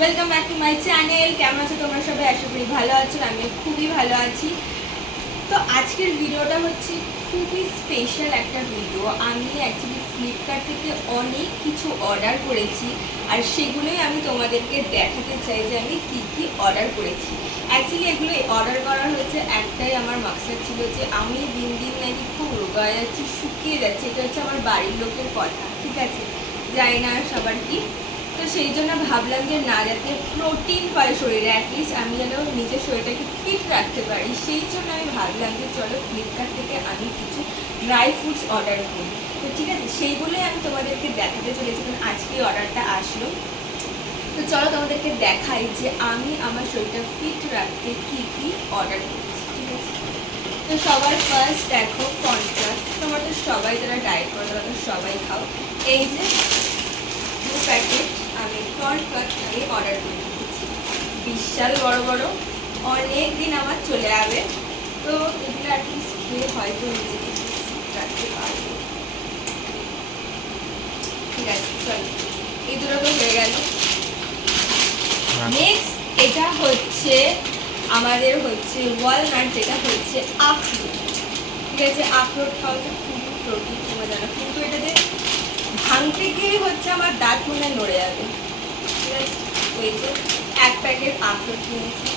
Welcome back to my channel কেমন আছো তোমরা সবাই? আশা করি ভালো আছো, আমি খুবই ভালো আছি। তো আজকের ভিডিওটা হচ্ছে খুবই স্পেশাল একটা ভিডিও আমি অ্যাকচুয়ালি ফ্লিপকার্ট থেকে অনেক কিছু অর্ডার করেছি, আর সেগুলোই আমি তোমাদেরকে দেখাতে চাই যে আমি কী কী অর্ডার করেছি। অ্যাকচুয়ালি এগুলো অর্ডার করার হচ্ছে একটাই আমার মাকসাদ ছিল যে আমি দিন দিন নাকি খুব রোগা যাচ্ছি শুকিয়ে যাচ্ছে। এটা হচ্ছে আমার বাড়ির লোকের কথা, ঠিক আছে? জানি না, সবার কি? তো সেই জন্য ভাবলাম যে না, যাতে প্রোটিন পাই শরীরে অ্যাটলিস্ট আমি যেন নিজের শরীরটাকে ফিট রাখতে পারি। সেই জন্য আমি ভাবলাম যে চলো ফ্লিপকার্ট থেকে আমি কিছু ড্রাই ফ্রুটস অর্ডার করি। তো ঠিক আছে, সেইগুলোই আমি তোমাদেরকে দেখাতে চলেছি, কারণ আজকে অর্ডারটা আসলো। তো চলো তোমাদেরকে দেখাই যে আমি আমার শরীরটা ফিট রাখতে কী কী অর্ডার করেছি, ঠিক আছে? তো সবার ফার্স্ট দেখো কনফ্লাক্স তোমার তো সবাই যারা ডায়েট করো তারা তো সবাই খাও। এই যে, দু প্যাকেট আমি অর্ডার করে দিয়েছি বিশাল বড় বড়। অনেক দিন আমার চলে যাবে। তো এগুলো অ্যাটলিস্ট খেয়ে হয়তো নিজেকে রাখতে পারব। ঠিক আছে চলো। এই দুটো তো হয়ে গেল। নেক্সট এটা হচ্ছে আমাদের হচ্ছে ওয়ালনাট যেটা হচ্ছে আখরোট ঠিক আছে আখরোট খাওয়া তো খুবই প্রোটিন তোমরা জানো। কিন্তু এটাতে ভাঙতে গিয়ে হচ্ছে আমার দাঁত মনে হয় নড়ে যাবে ঠিক আছে ওই যে এক প্যাকেট আখরোট নিয়েছি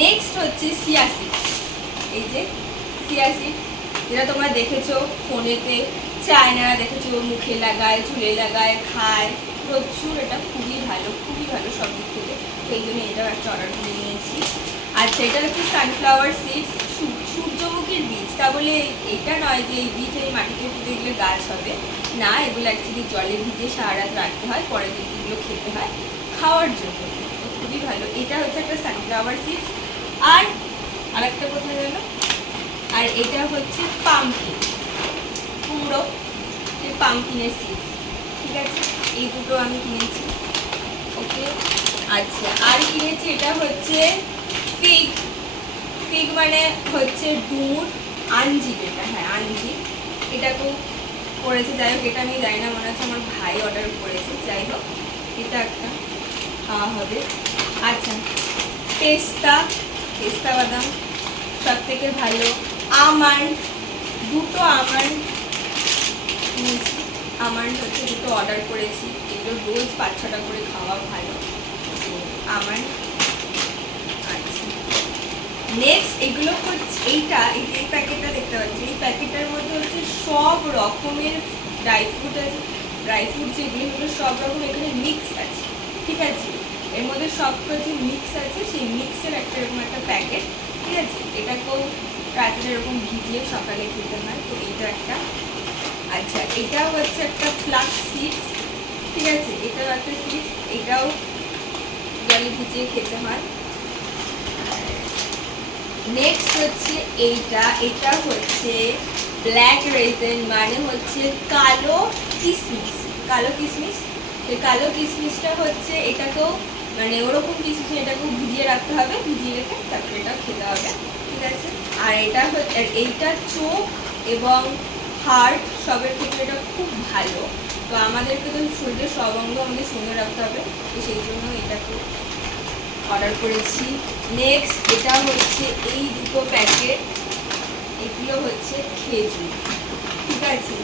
নেক্সট হচ্ছে সিয়াসিড এই যে সিয়াসিড যেটা তোমরা দেখেছ ফোনেতে চায়নারা দেখেছ, মুখে লাগায়, চুলে লাগায়, খায়, প্রচুর এটা খুবই ভালো খুবই ভালো সব দিক থেকে। সেই জন্য এটাও একটা অর্ডার করে নিয়েছি। আর সেটা হচ্ছে সানফ্লাওয়ার সিডস সূর্যমুখীর বীজ। তা বলে এটা নয় যে এই বীজ এই মাটিতে পুঁতে গেলে গাছ হবে। না, এগুলো অ্যাকচুয়ালি জলে ভিজে সারা রাত রাখতে হয়, পরের দিন এগুলো খেতে হয়। খাওয়ার জন্য। খুবই ভালো। এটা হচ্ছে একটা সানফ্লাওয়ার সিডস আর আরেকটা কোথায় গেল? আর এটা হচ্ছে পাম্পকিন এই পাম্পকিনের সিডস ঠিক আছে? এই দুটো আমি কিনেছি। ওকে আচ্ছা। আর কিনেছি এটা হচ্ছে ফিগ ফিগ মানে হচ্ছে ডুমুর আঞ্জি এটা। হ্যাঁ আঞ্জি। এটা এটাকেও করেছে যাই হোক, এটা আমি জানি না, মনে হচ্ছে আমার ভাই অর্ডার করেছে। যাই হোক, এটা একটা। খাওয়া হবে। আচ্ছা পেস্তা পেস্তা বাদাম সব থেকে ভালো। আমান্ড, দুটো আমান্ড নিয়েছি। আমান্ড হচ্ছে দুটো অর্ডার করেছি। এগুলো রোজ পাঁচ ছটা করে খাওয়া ভালো। আমান্ড আচ্ছা। নেক্সট এগুলো হচ্ছে এইটা, এই যে প্যাকেটটা দেখতে পাচ্ছি। এই প্যাকেটটার মধ্যে হচ্ছে সব রকমের ড্রাই ফ্রুট আছে। ড্রাই ফ্রুট যেগুলো সব রকম এখানে মিক্স আছে। ঠিক আছে? এর মধ্যে সব কিছু মিক্স আছে, সেই মিক্সের একটা এরকম একটা প্যাকেট ঠিক আছে? এটাকেও রাত্রে এরকম ভিজিয়ে সকালে খেতে হয়, তো এইটা একটা। আচ্ছা এটাও হচ্ছে একটা ফ্লাক্স সিডস ঠিক আছে? এটাও একটা সিডস এটাও জলে ভিজিয়ে খেতে হয়। নেক্সট হচ্ছে এইটা, এটা হচ্ছে ব্ল্যাক রেজেন মানে হচ্ছে কালো কিসমিস কালো কিসমিস। কালো কিসমিসটা হচ্ছে, এটাকেও মানে ওরকম কিসমিস এটাকেও ভিজিয়ে রাখতে হবে, ভিজিয়ে রেখে তারপরে এটা খেতে হবে, ঠিক আছে? আর এটা হচ্ছে আর এইটা চোখ এবং হার্ট সবের ক্ষেত্রে এটা খুব ভালো। তো আমাদেরকে তো শরীরের সব অঙ্গ আমাদের সুন্দর রাখতে হবে, তো সেই জন্য এটাকে অর্ডার করেছি। নেক্সট এটা হচ্ছে এই দুটো প্যাকেট এগুলো হচ্ছে খেজুর, ঠিক আছে?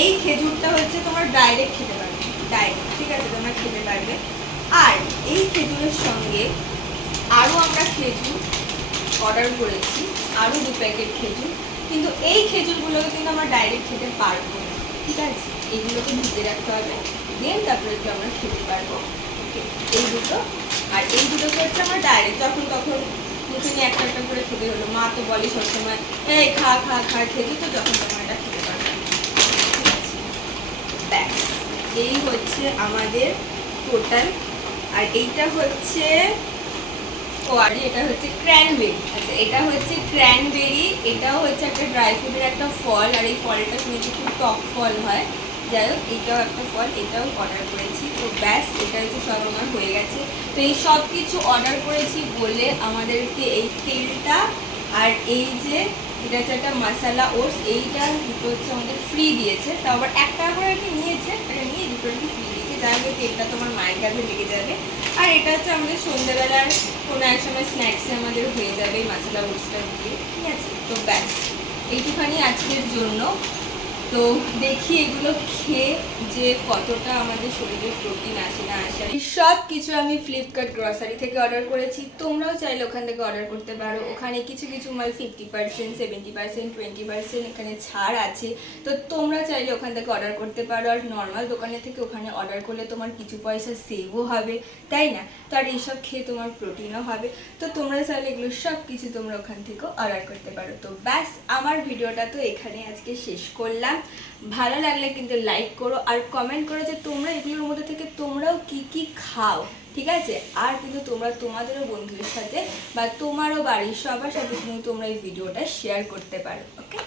এই খেজুরটা হচ্ছে তোমার ডাইরেক্ট খেতে পারবে। ডাইরেক্ট ঠিক আছে, তোমরা খেতে পারবে। আর এই খেজুরের সঙ্গে আরও আমরা খেজুর অর্ডার করেছি, আরও দু প্যাকেট খেজুর। কিন্তু এই খেজুরগুলোকে কিন্তু আমরা ডাইরেক্ট খেতে পারব না, ঠিক আছে? এইগুলোকে ভিজে রাখতে হবে দেন তারপরে একটু আমরা খেতে পারব। এই দুটো। আর এই দুটোকে হচ্ছে আমরা ডাইরেক্ট যখন তখন মুখে একটা একটা করে খেতে হলো। মা তো বলে সবসময়, এই খা খা খা খেতে তো যখন তখন এটা খেতে পারবে ঠিক আছে ব্যাস এই হচ্ছে আমাদের টোটাল আর এইটা হচ্ছে, ও, আর এটা হচ্ছে ক্র্যানবেরি আচ্ছা এটা হচ্ছে ক্র্যানবেরি এটাও হচ্ছে একটা ড্রাই ফ্রুটের একটা ফল, আর এই ফলটা শুনেছি খুব টক ফল হয়। যাই হোক, এটাও একটা ফল, এটাও অর্ডার করেছি। তো ব্যাস, এটা হচ্ছে সব আমার হয়ে গেছে। তো এই সব কিছু অর্ডার করেছি বলে আমাদেরকে এই তেলটা, আর এই যে এটা হচ্ছে একটা মশালা ওটস এইটা দুটো হচ্ছে আমাদের ফ্রি দিয়েছে। তাও আবার এক টাকা করে নিয়েছে, এটা নিয়ে কি ফ্রি দিয়েছে আগে তেলটা তোমার মায়ের কাছে লেগে যাবে। আর এটা হচ্ছে আমাদের সন্ধ্যেবেলার কোনো এক সময় স্ন্যাক্সে আমাদের হয়ে যাবে এই মাসালা ওটসটা দিয়ে, ঠিক আছে? তো ব্যাস, এইটুখানি আজকের জন্য। তো দেখি এগুলো খেয়ে যে কতটা আমাদের শরীরে প্রোটিন আসে না আসে সব কিছু আমি ফ্লিপকার্ট গ্রসারি থেকে অর্ডার করেছি। তোমরাও চাইলে ওখান থেকে অর্ডার করতে পারো। ওখানে কিছু কিছু মাল fifty percent seventy percent twenty percent এখানে ছাড় আছে। তো তোমরা চাইলে ওখান থেকে অর্ডার করতে পারো। আর নর্মাল দোকানের থেকে ওখানে অর্ডার করলে তোমার কিছু পয়সা সেভও হবে। তাই না? তো আর এইসব খেয়ে তোমার প্রোটিনও হবে। তো তোমরা চাইলে এগুলো সব কিছু তোমরা ওখান থেকেও অর্ডার করতে পারো। তো ব্যাস, আমার ভিডিওটা তো এখানে আজকে শেষ করলাম। ভালো লাগলে কিন্তু লাইক করো আর কমেন্ট করো যে তোমরা এগুলোর মধ্যে থেকে তোমরাও কি কি খাও, ঠিক আছে? আর কিন্তু তোমরা তোমাদেরও বন্ধুদের সাথে বা তোমারও বাড়ির সবার সাথে কিন্তু তোমরা এই ভিডিওটা শেয়ার করতে পারো ওকে